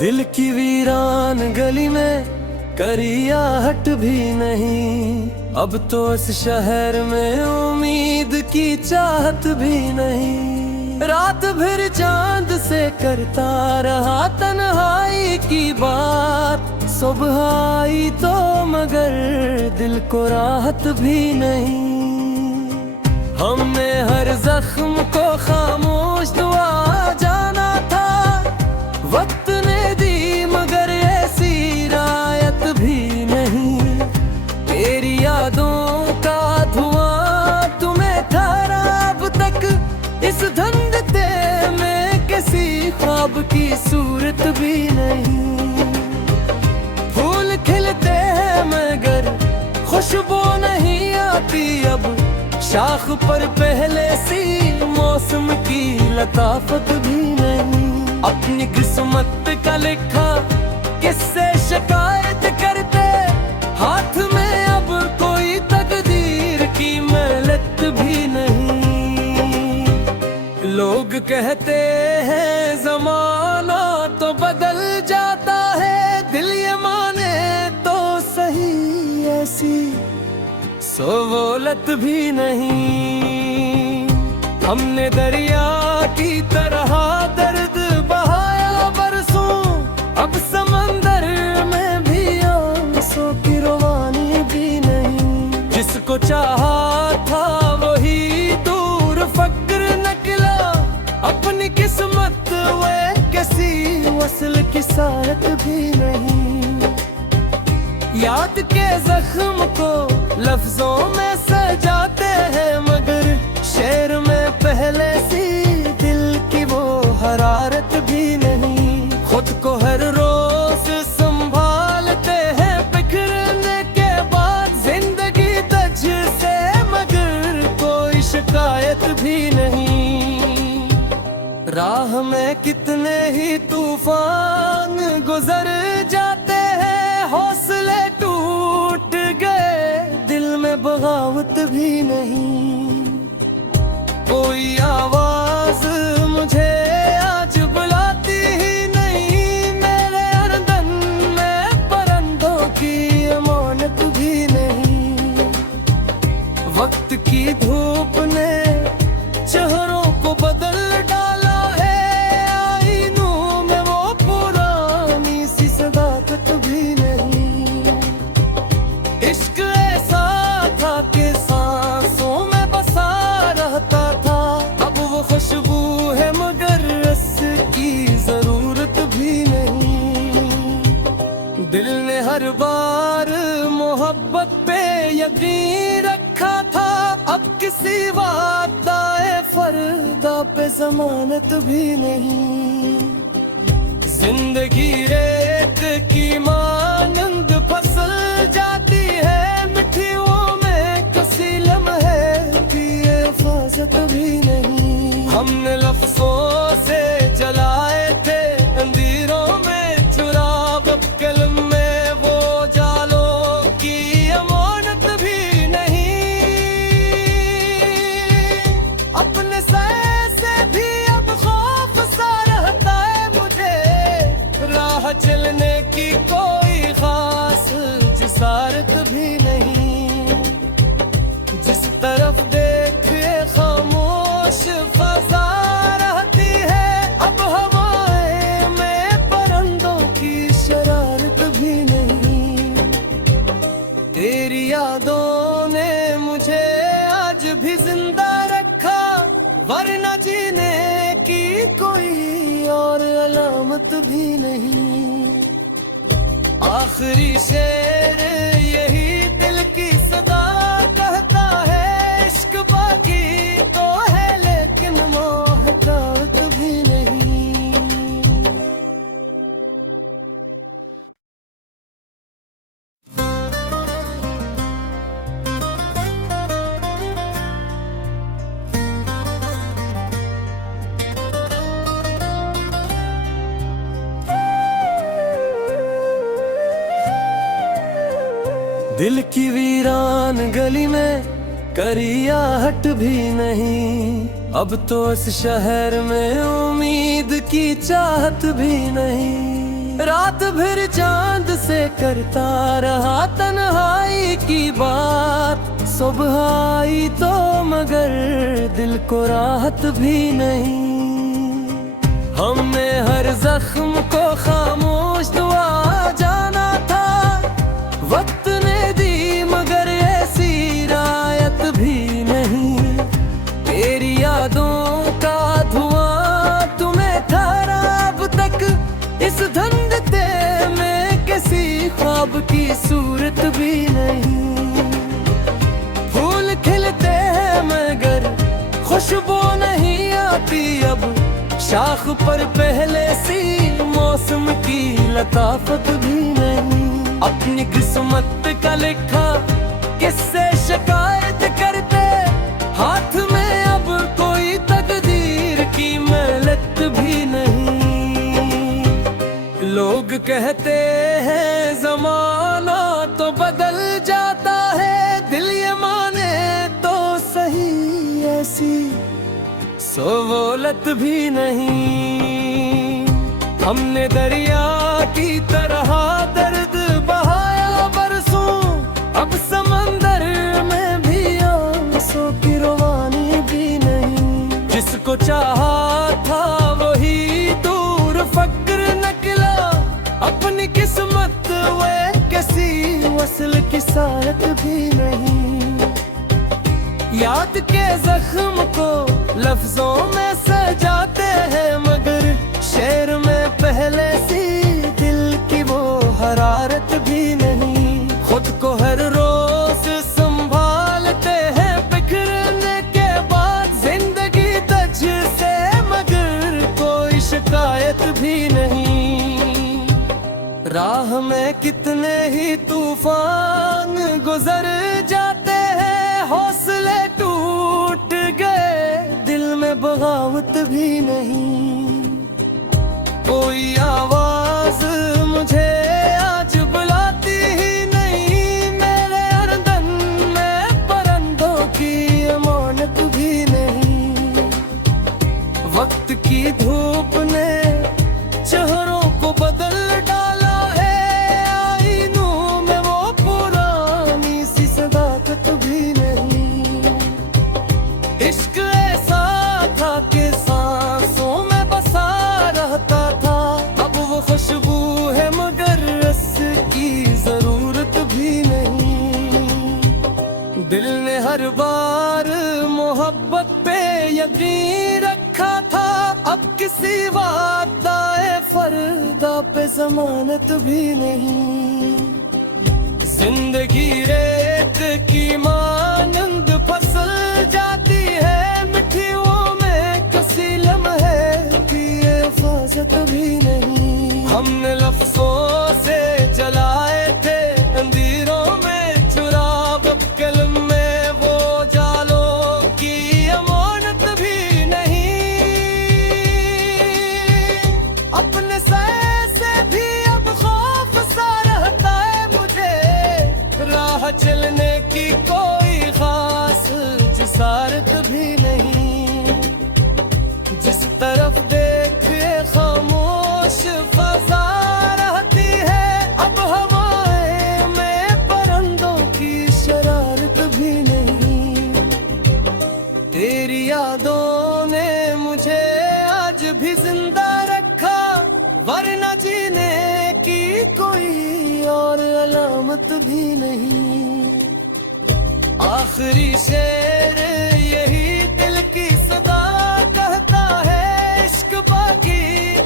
दिल की वीरान गली में करियाहट भी नहीं। अब तो इस शहर में उम्मीद की चाहत भी नहीं। रात भर चांद से करता रहा तन्हाई की बात। सुबह आई तो मगर दिल को राहत भी नहीं। हमने हर जख्म को खामोश दुआ जाना था। वक्त ने दी मगर ऐसी रायत भी नहीं। तेरी यादों का धुआं तुम्हें ठहरा अब तक इस धुंधले में किसी ख्वाब की सूरत भी नहीं। फूल खिलते हैं मगर खुशबू नहीं आती अब। शाख पर पहले सी मौसम की लताफत भी नहीं। अपनी किस्मत का लिखा किससे शिकायत करते। हाथ में अब कोई तकदीर की मेहनत भी नहीं। लोग कहते हैं जमाना तो बदल जाता है। दिल ये माने तो सही ऐसी सोवलत भी नहीं। हमने दरिया की तरह दर्द बहाया बरसों। अब समंदर में भी आंसू की रवानी भी नहीं। जिसको चाहा था वही दूर फक्र निकला। अपनी किस्मत वे किसी वसल की सारत भी नहीं। याद के जख्म को लफ्जों में सजाते हैं मगर शेर में पहले सी दिल की वो हरारत भी नहीं। खुद को हर रोज संभालते हैं बिखरने के बाद। जिंदगी तज से मगर कोई शिकायत भी नहीं। राह में कितने ही तूफान गुजर जाते हैं। हौसले टूट गए दिल में बगावत भी नहीं। कोई आवाज मुझे आज बुलाती ही नहीं। मेरे अंदर में परिंदों की अमानत भी नहीं। वक्त की धूप ने चेहरों को बदल डाला है। आईनों में वो पुरानी सी सदाकत भी नहीं। इश्क ऐसा था कि सांसों में बसा रहता था। अब वो खुशबू है मगर रस की जरूरत भी नहीं। दिल ने हर बार मोहब्बत पे यकीन रखा था। अब किसी वादाए फर्दा पे जमानत भी नहीं। जिंदगी रेत की मानंद फसल जाती है। मिट्टियों में किसी लम्हे की हिफाजत भी नहीं। हमने लफ्जों से जलाए थे अंधेरों में चुराग। अब कलम में वो जालों की अमानत भी नहीं। अपने सर से भी अब खौफ सा रहता है मुझे। राह चलने की कोई खास जिसारत भी नहीं। जिस तरफ देखे खामोश फजा रहती है। अब हवाएं में परिंदों की शरारत भी नहीं। तेरी यादों ने मुझे आज भी जिंदा रखा। वरना जीने की कोई और अलामत भी नहीं। आखिरी शेर यही दिल की सदा कहता है। इश्क बाकी तो है लेकिन मोहब्बत भी नहीं। दिल की वीरान गली में करियाहट भी नहीं। अब तो इस शहर में उम्मीद की चाहत भी नहीं। रात भर चांद से करता रहा तन्हाई की बात। सुबह आई तो मगर दिल को राहत भी नहीं। हमने हर जख्म को खामोश दुआ जाना था। वक्त ने दी मगर ऐसी रायत भी नहीं। तेरी यादों का धुआं तुम्हें ठहरा अब तक। इस धुंधले में किसी ख्वाब की सूरत भी नहीं। फूल खिलते हैं मगर खुशबू नहीं आती अब। शाख पर पहले सी मौसम की लताफत भी नहीं। अपनी किस्मत का लिखा किससे शिकायत करते। हाथ में अब कोई तकदीर की मेहनत भी नहीं। लोग कहते हैं जमाना तो बदल जाता है। दिल ये माने तो सही ऐसी सहूलत भी नहीं। हमने दरिया की तरह दर्द बहाया बरसों। अब समंदर में भी आंसू की रवानी भी नहीं। जिसको चाहा था वही दूर फक्र निकला। अपनी किस्मत वे किसी वसल की सारत भी नहीं। याद के जख्म को लफ्जों में सजाते हैं मगर शेर में पहले सी दिल की वो हरारत भी नहीं। खुद को हर रोज संभालते हैं बिखरने के बाद। जिंदगी तज से मगर कोई शिकायत भी नहीं। राह में कितने ही तूफान गुजर जाते हैं। हौसले टूट गए दिल में बगावत भी नहीं। कोई आवाज मुझे आज बुलाती ही नहीं। मेरे अंदर में परिंदों की अमानत भी नहीं। वक्त की धूप ने चेहरों को बदल डाला है। आईनों में वो पुरानी सी सदाकत भी नहीं। इश्क ऐसा था कि सांसों में बसा रहता था। अब वो खुशबू है मगर रस की जरूरत भी नहीं। दिल ने हर बार मोहब्बत पे यकीन रखा था। अब किसी वादाए फर्दा पे जमानत भी नहीं। जिंदगी रेत की मानंद फसल जाती है। मिट्टियों में किसी लम्हे की हिफाजत भी नहीं। हमने लफ्जों से जलाए थे अंधेरों में चुराग। अब कलम में वो जालों की अमानत भी नहीं। अपने सर से भी अब खौफ सा रहता है मुझे। राह चलने की कोई खास जिसारत भी नहीं। जिस तरफ देखे खामोश फजा रहती है। अब हवाएं में परिंदों की शरारत भी नहीं। तेरी यादों ने मुझे आज भी जिंदा रखा। वरना जीने की कोई और अलामत भी नहीं। आखिरी शेर यही दिल की सदा कहता है। इश्क बाकी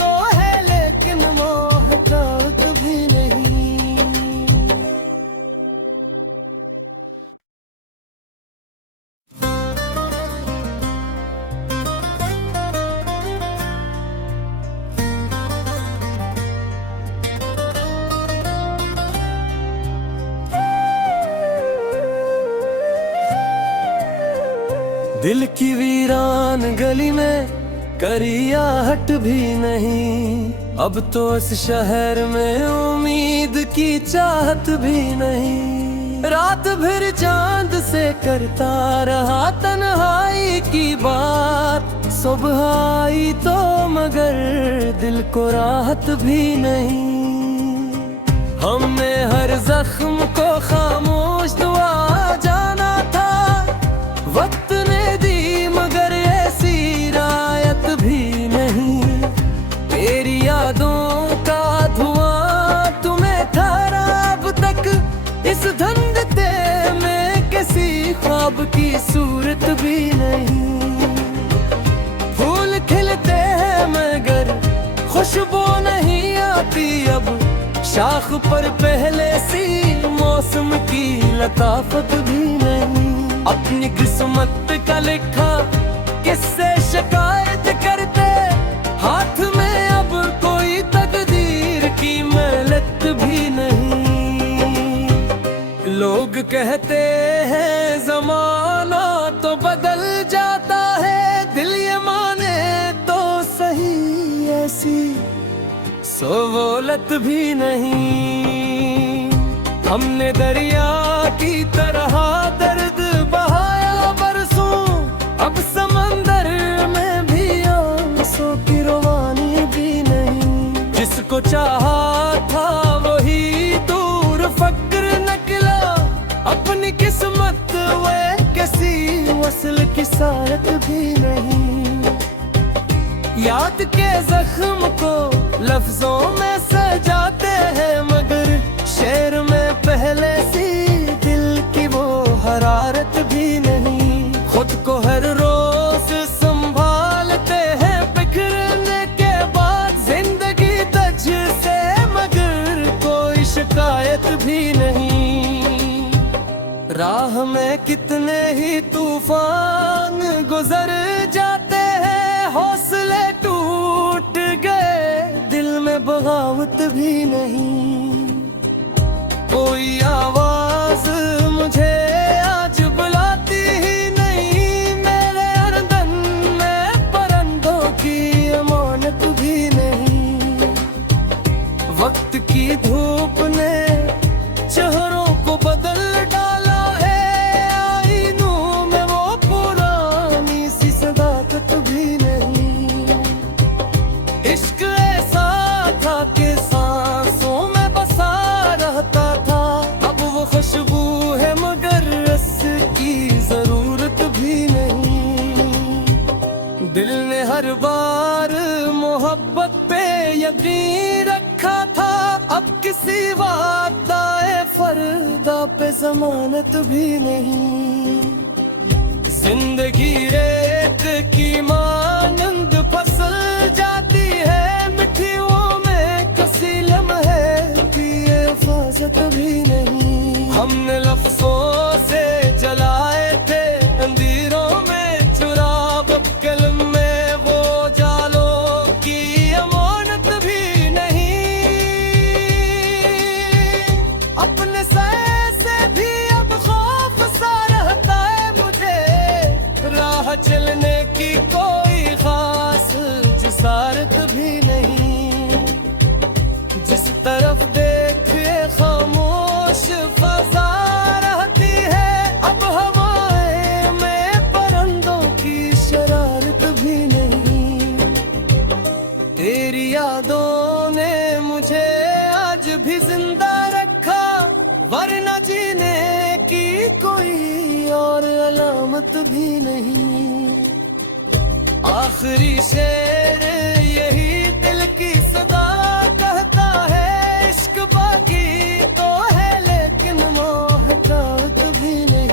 तो है लेकिन मोहब्बत भी नहीं। दिल की वीरान गली में करियाहट भी नहीं। अब तो इस शहर में उम्मीद की चाहत भी नहीं। रात भर चांद से करता रहा तन्हाई की बात। सुबह आई तो मगर दिल को राहत भी नहीं। हमने हर जख्म को खामोश दुआ जाना था। वक्त ने दी मगर ऐसी रायत भी नहीं। तेरी यादों का धुआं तुम्हें ठहरा अब तक इस धुंधले में किसी ख्वाब की सूरत भी नहीं। फूल खिलते हैं मगर खुशबू नहीं आती अब। शाख पर पहले सी मौसम की लताफत भी नहीं। अपनी किस्मत का लिखा किससे शिकायत करते। हाथ में अब कोई तकदीर की मेहनत भी नहीं। लोग कहते हैं जमाना तो बदल जाता है। दिल ये माने तो सही ऐसी सोवलत भी नहीं। हमने दरिया की तरह दर्द बहाया बरसों। अब समंदर में भी आंसू की रवानी भी नहीं। जिसको चाहा था वही दूर फक्र निकला। अपनी किस्मत वे किसी वसल की सारत भी नहीं। याद के जख्म को लफ्जों में सजाते हैं मगर शेर में पहले सी दिल की वो हरारत भी नहीं। खुद को हर रोज संभालते हैं बिखरने के बाद जिंदगी दज से मगर कोई शिकायत भी नहीं। राह में कितने ही तूफान गुजर जाते हैं। हौसले टूट गए दिल में बगावत भी नहीं। कोई आवाज मुझे आज बुलाती ही नहीं। मेरे अंदर में परिंदों की अमानत भी नहीं। वक्त की धूप ने चेहरों को बदल डाला है। आईनों में वो पुरानी सी सदाकत भी नहीं। इश्क ऐसा था कि सांसों में बसा रहता था। अब वो खुशबू है मगर रस की जरूरत भी नहीं। दिल ने हर बार मोहब्बत पे यकीन रखा था। अब किसी वादाए फरदा पे जमानत भी नहीं। जिंदगी रेत की मानंद फसल जाती है। मिट्टियों में कसी लम्हे की हिफाजत भी नहीं। हमने लफ्जों से जलाए थे अंधेरों में चुराव। कलम में वो जालों की अमानत भी नहीं। अपने सर से भी अब खौफ सा रहता है मुझे। राह चलने की कोई खास जिसारत भी नहीं। जिस तरफ देखे खामोश फजा रहती है। अब हवाएं में परिंदों की शरारत भी नहीं। तेरी यादों ने मुझे आज भी जिंदा रखा। वरना जीने की कोई और अलामत भी नहीं। आखिरी शेर यही दिल की सदा कहता है। इश्क बाकी तो है लेकिन मोहब्बत भी नहीं।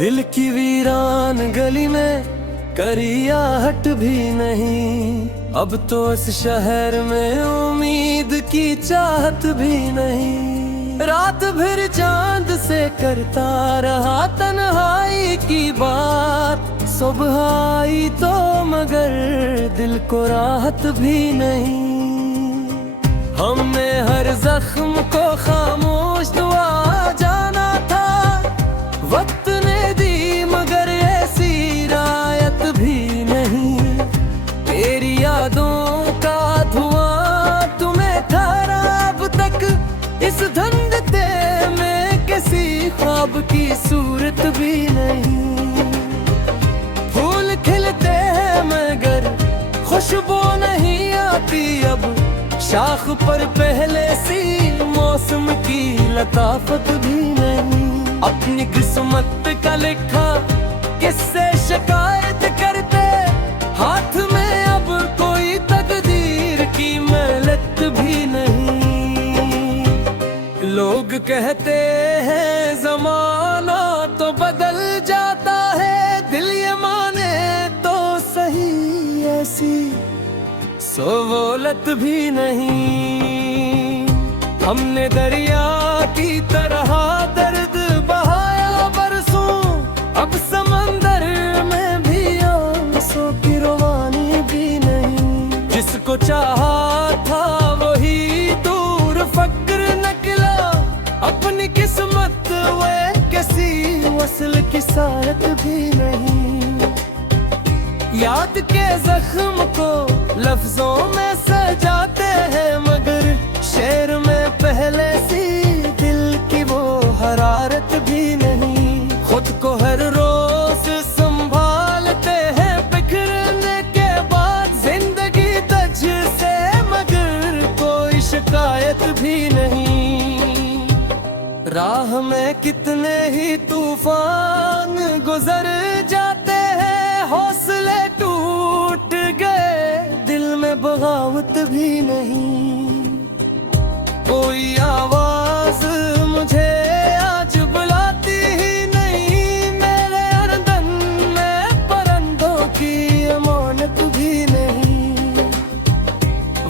दिल की वीरान गली में करियाहट भी नहीं। अब तो इस शहर में उम्मीद की चाहत भी नहीं। रात भर चांद से करता रहा तन्हाई की बात। सुबह आई तो मगर दिल को राहत भी नहीं। हमने हर जख्म को खामोश दुआ जाना था। वक्त ने दी मगर ऐसी रायत भी नहीं। सूरत भी नहीं। फूल खिलते हैं मगर खुशबू नहीं आती अब, शाख पर पहले सी मौसम की लताफत भी नहीं। अपनी किस्मत का लिखा किससे शिकायत करते, हाथ में अब कोई तकदीर की मेहनत भी नहीं। लोग कहते हैं जमाना तो बदल जाता है, दिल ये माने तो सही ऐसी सोवलत भी नहीं। हमने दरिया की तरह दर्द बहाया बरसों, अब समंदर में भी आंसू की रवानी भी नहीं। जिसको चाहा था वही दूर फक्र निकला, अपनी किस्मत वे किसी वसल की सायत भी नहीं। याद के जख्म को लफ्जों में सजाते हैं मगर शेर में पहले सी दिल की वो हरारत भी नहीं। खुद को हर रोज संभालते हैं बिखरने के बाद जिंदगी तज से, मगर कोई शिकायत भी नहीं। राह में कितने ही तूफान गुजर जाते हैं, हौसले टूट गए दिल में बगावत भी नहीं। कोई आवाज मुझे आज बुलाती ही नहीं, मेरे अंदर में परिंदों की अमानत भी नहीं।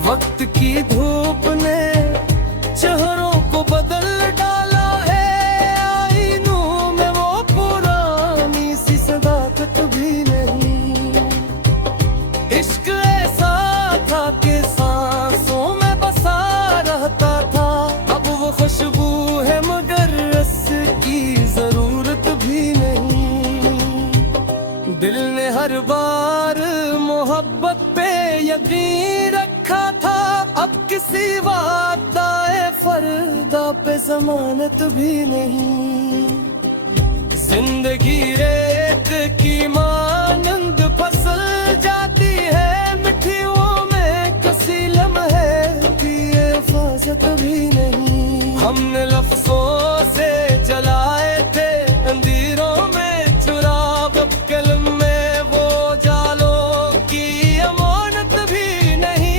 वक्त की धूप ने चेहरों को बदल डाला है, आईनों में वो पुरानी सी सदाकत भी नहीं। इश्क ऐसा था कि सांसों में बसा रहता था, अब वो खुशबू है मगर रस की जरूरत भी नहीं। दिल ने हर बार मोहब्बत पे यकीन रखा था, अब किसी वादाए फर्दा पे जमानत भी नहीं। जिंदगी रेत की मानंद फसल जाती है, मिट्टियों में कसी लम्हे की हिफाजत भी नहीं। हमने लफ्जों से जलाए थे अंधेरों में चुराग, अब कलम में वो जालों की अमानत भी नहीं।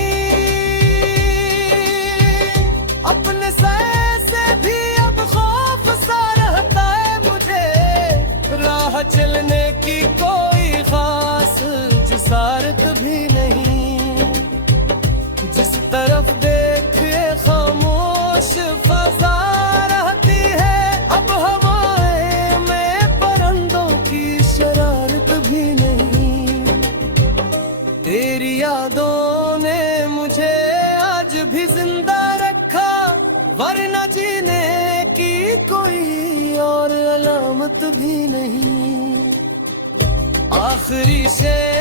अपने सर से भी अब खौफ सा रहता है मुझे, राह चलने की कोई खास जिसारत भी नहीं। जिस तरफ देखे खामोश फजा रहती है, अब हवाएं में परिंदों की शरारत भी नहीं। तेरी यादों ने मुझे आज भी जिंदा रखा, वरना जीने की कोई और अलामत भी नहीं। आखिरी शेर